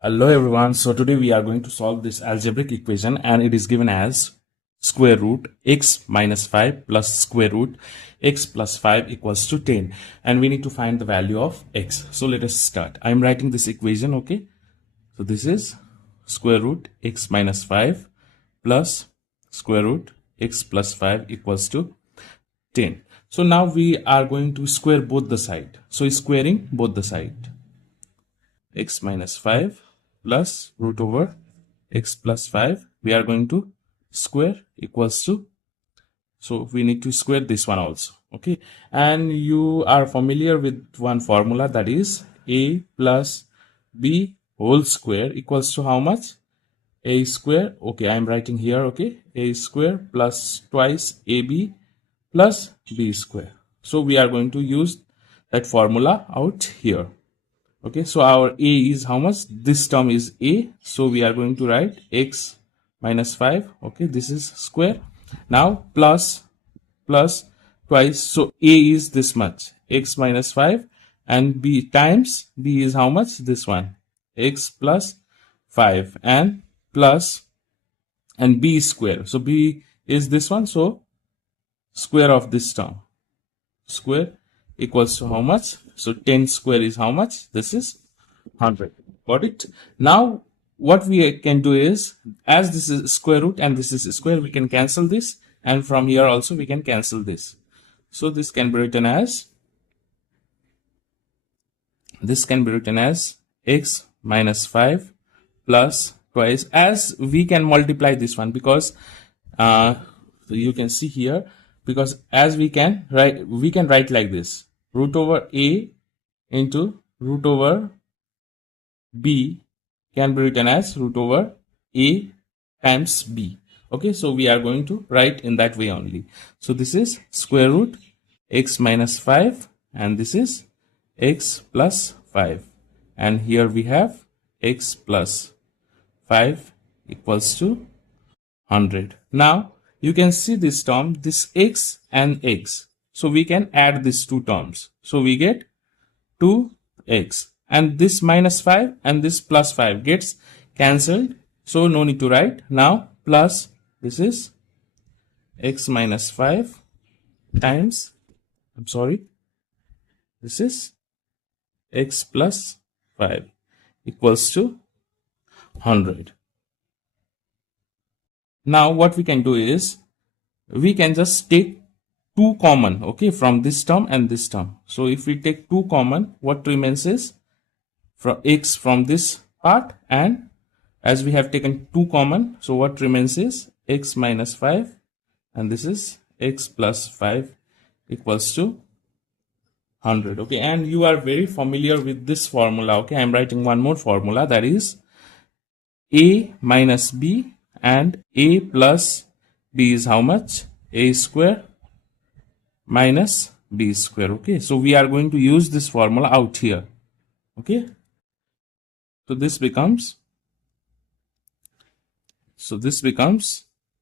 Hello everyone. So today we are going to solve this algebraic equation and it is given as square root x minus 5 plus square root x plus 5 equals to 10 and we need to find the value of x. So let us start. I am writing this equation, okay? So this is square root x minus 5 plus square root x plus 5 equals to 10. So now we are going to square both the side. So squaring both the side. X minus 5 plus root over x plus 5 we are going to square equals to, so we need to square this one also, okay? And you are familiar with one formula, that is a plus b whole square equals to how much? A square, okay, I am writing here, okay, a square plus twice ab plus b square. So we are going to use that formula out here. Okay, so our a is how much? This term is a, so we are going to write x minus 5. Okay, this is square. Now plus twice, so a is this much, x minus 5, and b times b is how much? This one, x plus 5, and plus, and b square, so b is this one, so square of this term, square equals to how much? So 10 square is how much? This is 100. Got it? Now what we can do is, as this is square root and this is square, we can cancel this, and from here also we can cancel this. So this can be written as, x minus 5 plus twice, as we can multiply this one because you can see here, because as we can write like this, root over a into root over b can be written as root over a times b. Okay, so we are going to write in that way only. So this is square root x minus 5 and this is x plus 5, and here we have x plus 5 equals to 100. Now you can see this term, this x and x, so we can add these two terms, so we get 2x, and this minus 5 and this plus 5 gets cancelled, so no need to write. Now plus, this is x minus 5 times, this is x plus 5 equals to 100. Now what we can do is, we can just take 2 common, okay, from this term and this term. So if we take 2 common, what remains is from x from this part, and as we have taken 2 common, so what remains is x minus 5 and this is x plus 5 equals to 100. Okay, and you are very familiar with this formula. Okay, I am writing one more formula, that is a minus b, and a plus b is how much? A square minus b square. Okay, so we are going to use this formula out here. Okay, so this becomes,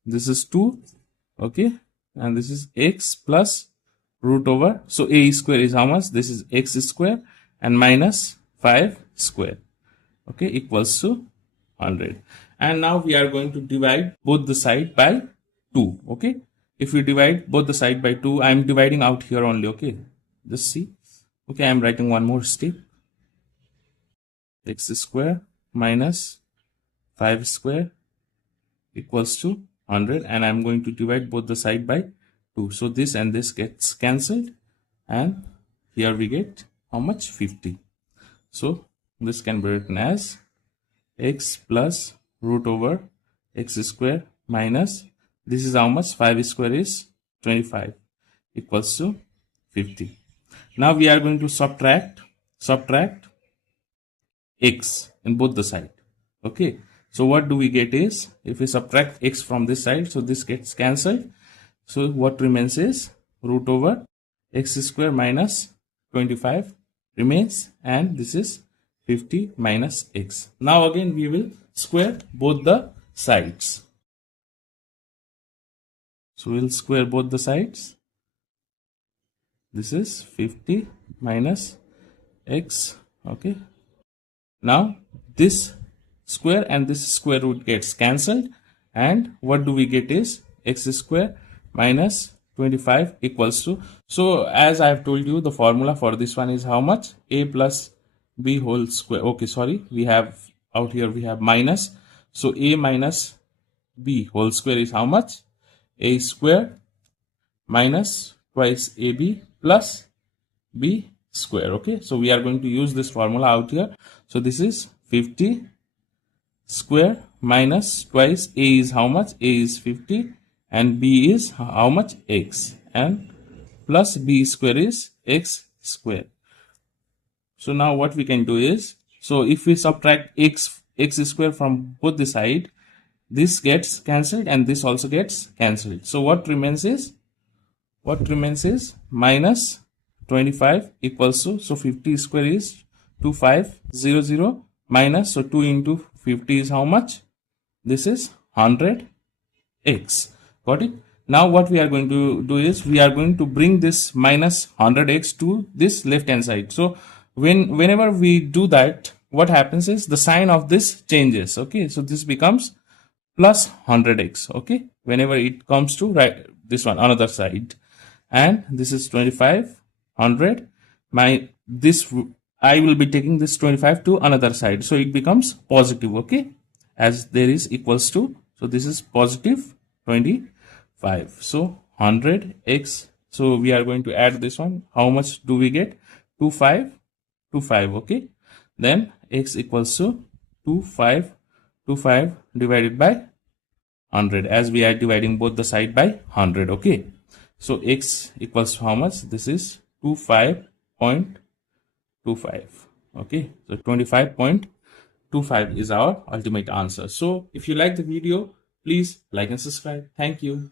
this is 2, okay, and this is x plus root over, so a square is how much? This is x square and minus 5 square, okay, equals to 100. And now we are going to divide both the side by 2. Okay, if we divide both the side by 2, I am dividing out here only. Okay, just see. Okay, I am writing one more step, x square minus 5 square equals to 100, and I am going to divide both the side by 2. So this and this gets cancelled, and here we get how much? 50. So this can be written as x plus root over x square minus, this is how much? 5 square is 25 equals to 50. Now we are going to subtract x in both the side. Okay, so what do we get is, if we subtract x from this side, so this gets cancelled, so what remains is root over x square minus 25 remains, and this is 50 minus x. Now again we will square both the sides. So we'll square both the sides. This is 50 minus x. Okay, now this square, and this square root gets cancelled, and what do we get is x square minus 25 equals to, so as I have told you, the formula for this one is how much? A plus b whole square. Okay, sorry, we have out here we have minus, so a minus b whole square is how much? A square minus twice ab plus b square. Okay, so we are going to use this formula out here. So this is 50 square minus twice a is how much? A is 50 and b is how much? X, and plus b square is x square. So now what we can do is, so if we subtract x square from both the side, this gets cancelled and this also gets cancelled. So what remains is minus 25 equals to, so 50 square is 2500 minus, so 2 into 50 is how much? This is 100x. Got it? Now what we are going to do is, we are going to bring this minus 100x to this left hand side. So whenever we do that, what happens is the sign of this changes. Okay, so this becomes plus 100x. Okay, whenever it comes to right this one another side, and this is 2500. I will be taking this 25 to another side, so it becomes positive. Okay, as there is equals to, so this is positive 25. So 100x, so we are going to add this one. How much do we get? 2525. Okay, then x equals to 2525 divided by 100, as we are dividing both the side by 100. Okay, so x equals to how much? This is 25.25. Okay, so 25.25 is our ultimate answer. So if you like the video, please like and subscribe. Thank you.